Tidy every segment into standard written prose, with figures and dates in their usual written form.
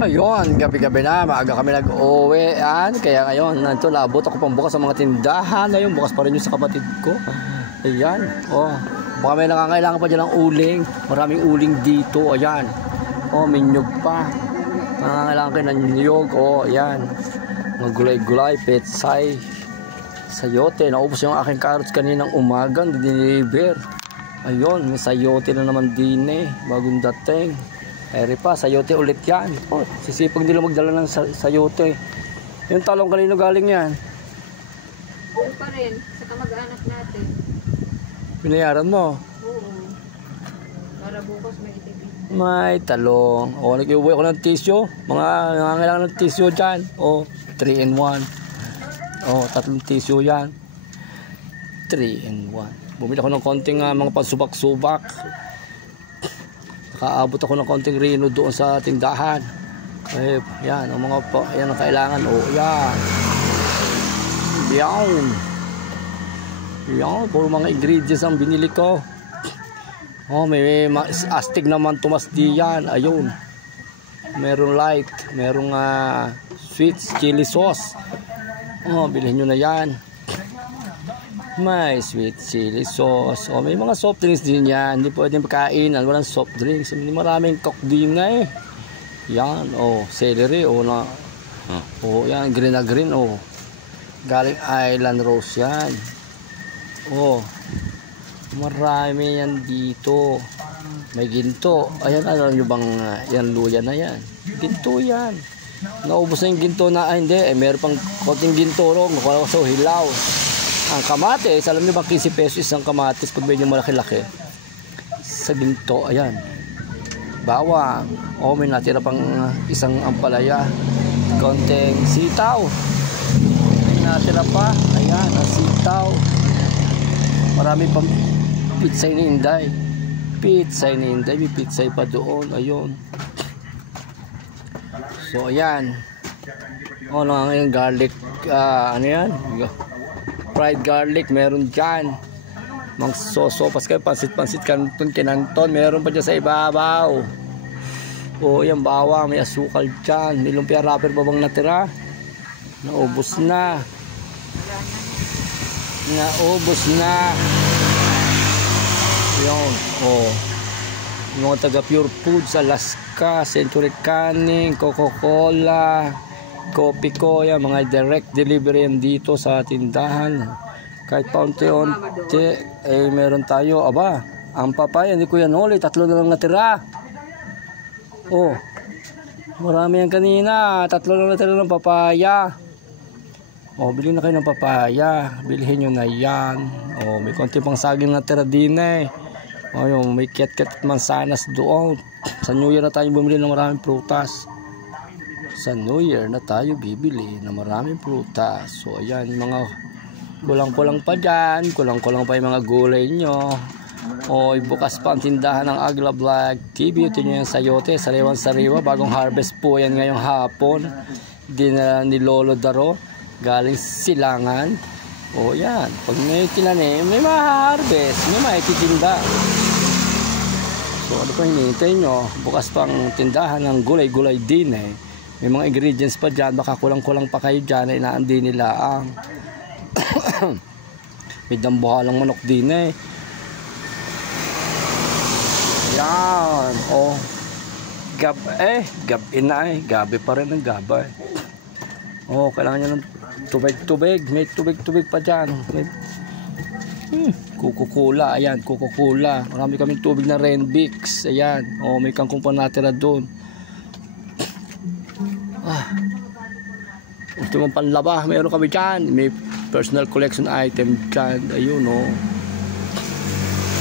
Ayun, gabi-gabi na, maaga kami nag-uwi. Kaya ngayon, nandito, naabot ako pang bukas sa mga tindahan. Ayun, bukas pa rin yung sa kapatid ko. Ayan, oh. Baka may nakakailangan pa dyan ng uling. Maraming uling dito, ayan. Oh, may nyug pa. Nakakailangan kayo ng nyug, oh, ayan. Mga gulay-gulay, petsay, sayote. Naubos yung aking carrots kaninang umagang, diniliver. Ayun, may sayote na naman din eh, bagong dating. Eri pa, sayote ulit yan. Oh, sisipag nila magdala ng sayote. Yung talong kanino galing yan? Oo pa rin, sa kamag-anak natin. Binayaran mo? Oo. Para bukas may itibig. May talong. O, nag-iuwi ako ng tissue. Mga nangangailangan ng tissue dyan. O, 3 in 1. O, 3 tissue yan. 3 in 1. Bumili ako ng konting mga pansubak-subak. Nakaabot ako ng konting rino doon sa tindahan. Eh, yan, ang mga yan ang kailangan. O, yan. Yan. Yan, puro mga ingredients ang binili ko. Oh, may astig naman tumas diyan. Ayun. Merong light, merong sweet chili sauce. Oh, bilhin nyo na yan. May sweet chili sauce. Oh, may mga soft drinks din yan. Hindi pwedeng pagkainan. Walang soft drinks. Hindi maraming coke din na eh. Yan. Oh, celery. Oh, na. Oh, yan. Green na green. Oh. Galing Island Rose yan. Oh. Marami yan dito. May ginto. Ayan, alam nyo bang yan luya na yan? Ginto yan. Naubos na yung ginto na. Hindi. Eh, meron pang konting ginto ron. So, hilaw. Ang kamatis, alam nyo ba 15 pesos isang kamatis pag medyo malaki-laki? Sa ginto, ayan. Bawang. O, may natira pang isang ampalaya. Konting sitaw. May natira pa. Ayan, ang sitaw. Marami pang pitsay ni Inday. Pitsay ni Inday. May pitsay pa doon. Ayun. So, ayan. O, ngayon garlic. Ano yan? Fried garlic, meron dyan. Mang sosopas kayo, pansit-pansit, kanton, kinanton, meron pa dyan sa ibabaw. O, yan, bawang, may asukal dyan. Nilumpia wrapper pa bang natira? Naubos na. Naubos na. Yan, o. Yung mga taga Pure Foods, Alaska, Century Canning, Coca-Cola, Coffee ko, yan, mga direct delivery yan dito sa tindahan. Kahit paunti-unti, eh, meron tayo. Aba, ang papaya ni Kuya Noli, 3 na lang natira. Oh, marami yan kanina. 3 lang natira ng papaya. Oh, bilhin na kayo ng papaya. Bilhin nyo na yan. Oh, may konti pang saging natira din eh. Oh, yung may ket-ket at mansanas doon. Sa New Year na tayo bumili ng maraming prutas. Sa New Year na tayo bibili na maraming prutas. So ayan, mga kulang-kulang pa dyan. Kulang-kulang pa yung mga gulay nyo. O bukas pa ang tindahan ng Agla Vlog TV. Ito nyo yung sayote, sariwang-sariwa. Bagong harvest po yan ngayong hapon. Dinala ni Lolo Daro. Galing Silangan. O yan, pag may tinanim, may ma-harvest. May maititinda. So ano pa hinihintay nyo? Bukas pang tindahan ng gulay-gulay din eh. May mga ingredients pa dyan. Baka kulang-kulang pa kayo dyan. Inaandi nila ang may dambuhalang manok din eh. Yan. Oh. Gabi na eh. Gabi pa rin ang gabay. Oh, kailangan nyo ng tubig-tubig. May tubig-tubig pa dyan. May Coca-Cola. Ayan, Coca-Cola. Marami kaming tubig na Renbix. Ayan. Oh, may kangkong pa natira doon. Ito yung panlaba, mayroon kami dyan. May personal collection item dyan. Ayun o.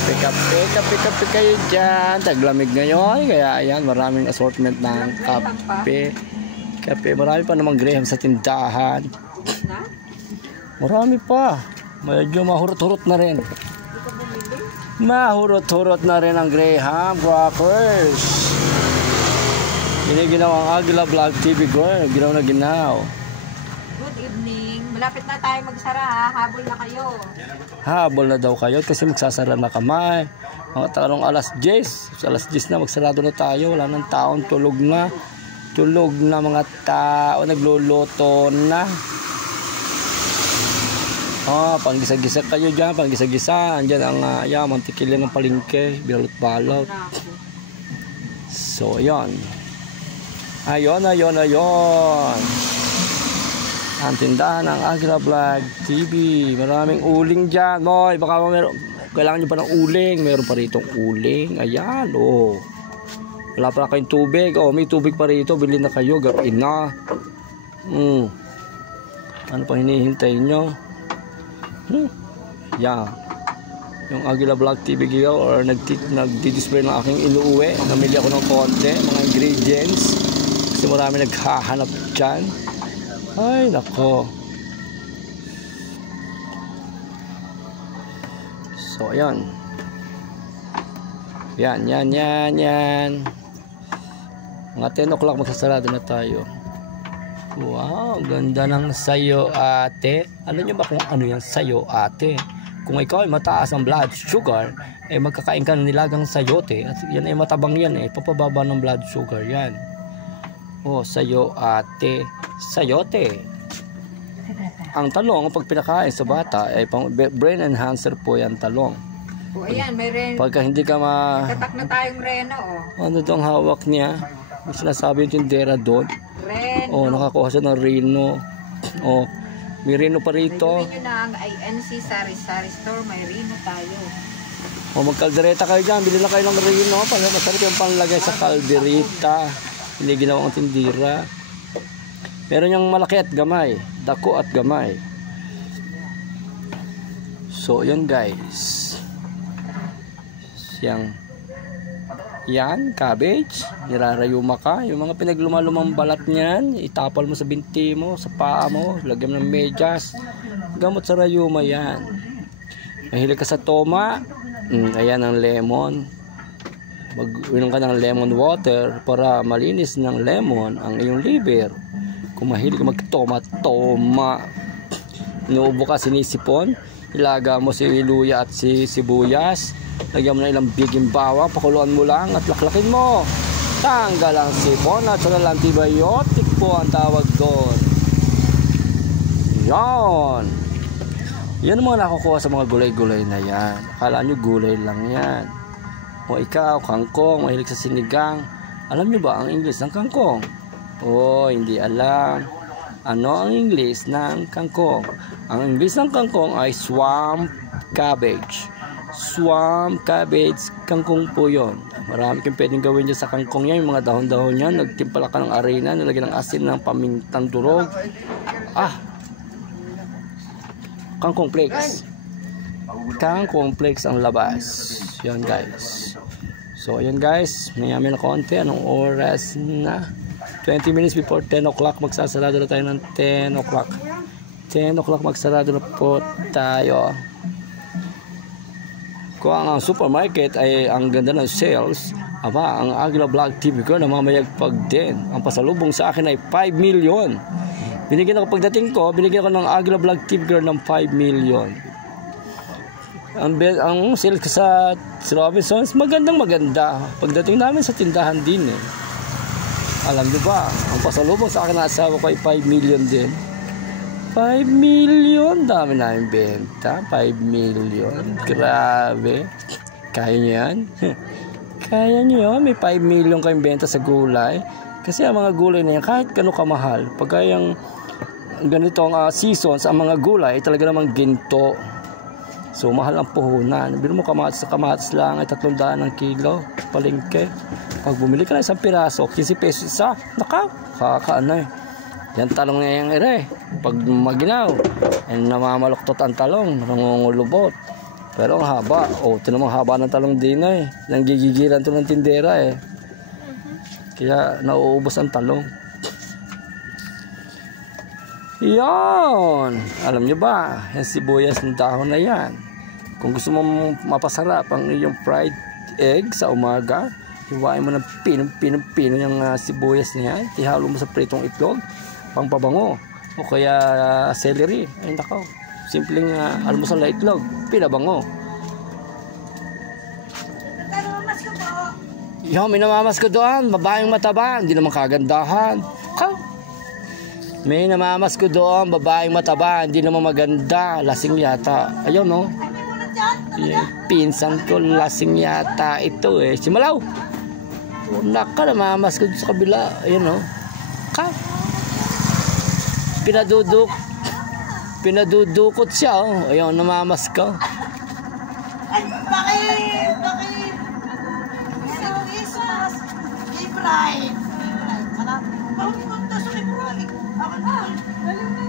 Kape kayo dyan. Taglamig ngayon. Kaya ayan, maraming assortment ng kape. Marami pa namang Graham sa tindahan. Marami pa. Medyo mahurot-hurot na rin. Mahurot-hurot na rin ang Graham crackers. Ginagawa ang Agla Vlog TV girl. Ginaw na ginaw. Good evening. Malapit na tayo magsara ha. Habol na kayo. Habol na daw kayo kasi magsasara na kamay. Mga tanong alas 10. Alas 10 na magsarado na tayo. Wala nang taon. Tulog na. Tulog na mga tao, nagluluto na. Panggisa-gisa kayo dyan, panggisa-gisa. Andyan ang mantikilya ng palengke, balot-balot. So, ayun. Ayun. Ang tindahan ng Aguila Vlog TV. Maraming uling dyan. Boy, baka kailangan nyo pa ng uling. Meron pa rito uling. Ayan, wala pa kayong tubig. May tubig pa rito. Bilhin na kayo. Gawin na. Ano pa hinihintay nyo? Yung Aguila Vlog TV girl or nagdi-display ng aking inuuwi. Namili ako ng konti. Mga ingredients. Kasi marami naghahanap dyan. Ay, nako. So, ayan. Yan. Mga 10 o'clock magsasarado na tayo. Wow, ganda ng sayo, ate. Alam nyo ba kung ano yan sayo, ate? Kung ikaw ay mataas ang blood sugar, magkakain ka ng nilagang sayote. At yan ay matabang yan, papababa ng blood sugar yan. Sayo, ate. Sayote. Ang talong, pag pinakain sa bata, ay brain enhancer po yan talong. Ayan, may reno. Pagka hindi ka tatak na tayong reno, Ano itong hawak niya? May sinasabi yung tindera doon. Reno. Nakakuha siya ng reno. May reno pa rito. Nagawin nyo na ang INC Sari-Sari Store. May reno tayo. Magkaldereta kayo dyan. Bili na kayo ng reno. Masarap yung panglagay sa kaldereta. Hindi ginawang tindira. Meron yung malaki at gamay. Dako at gamay. So, yun guys. Yan, cabbage. Nirarayuma ka. Yung mga pinaglumalumang balat niyan, itapal mo sa binti mo, sa paa mo, lagyan ng medyas. Gamot sa rayuma yan. Mahilig ka sa toma. Ayan ang lemon. Mag-inom ka ng lemon water para malinis ng lemon ang iyong liver. Kung mahilig ka magtoma-toma, inuubo ka, sinisipon, ilaga mo si luya at si sibuyas. Lagyan mo na ilang biging bawang, pakuluan mo lang at laklakin mo. Tanggal ang sipon at saka antibiotic po ang tawag doon. Yan ang mga nakukuha sa mga gulay-gulay na yan. Akala nyo gulay lang yan. Ikaw, kangkong, mahilig sa sinigang. Alam nyo ba ang English ng kangkong? Hindi alam. Ano ang English ng kangkong? Ang English ng kangkong ay swamp cabbage. Swamp cabbage, kangkong po yun. Marami kang pwedeng gawin dyan sa kangkong yan. Yung mga dahon-dahon yan, nagtimpala ka ng arena, nilagyan ng asin ng pamintang durog. Kangkong flakes. Kangkong flakes ang labas. Yan guys. So ayan guys, mayami na konti. Anong oras na? 20 minutes before 10 o'clock. Magsasarado na tayo ng 10 o'clock. 10 o'clock magsarado na po tayo. Kung ang supermarket ay ang ganda ng sales, ang Aguila Vlog TV ko namamayagpag din. Ang pasalubong sa akin ay 5 million. Binigyan ako pagdating ko, binigyan ako ng Aguila Vlog TV ko ng 5 million. Ang sales ko sa Robinsons, maganda. Pagdating namin sa tindahan din Alam niyo ba, ang pasalubong sa akin ng asawa ko ay 5 million din. 5 million, dami namin benta. 5 million, grabe. Kaya niyo yan? Kaya niyo yan? May 5 million kayong benta sa gulay. Kasi ang mga gulay na yan, kahit gano'ng kamahal, pagka yung ganitong seasons, ang mga gulay ay talaga namang ginto. So mahal ang puhunan. Biro mo kamatis lang ay 300 ang kilo palengke. Pag bumili ka na isang piraso, 15 pesos isa, kakaano yan talong na yung pag maginaw namamaluktot ang talong, nangungulubot. Pero ang haba, tinamang haba ng talong din nanggigigilan to ng tindera kaya nauubos ang talong. Yan, alam nyo ba, yung sibuyas ng dahon na yan, kung gusto mo mapasarap ang iyong fried egg sa umaga, hiwain mo ng pinong yung sibuyas niya, ihalo mo sa pritong itlog, pangpabango, o kaya celery. Ay nakaw, simpleng almusal na itlog, pinabango. Yung may namamas ko doon, babaeng mataba, hindi naman kagandahan. May namamas ko doon, babaeng mataba, hindi naman maganda, lasing yata. Ayun no. Pinsan ko, lasing yata ito eh. Si Malaw. Naka, namamas ko sa kabila. Ayun no. Pinadudukot siya oh. Ayun, namamas ko. Ay, bakit? Christmas. Gay pride. Bakit punta sa February? Ako na.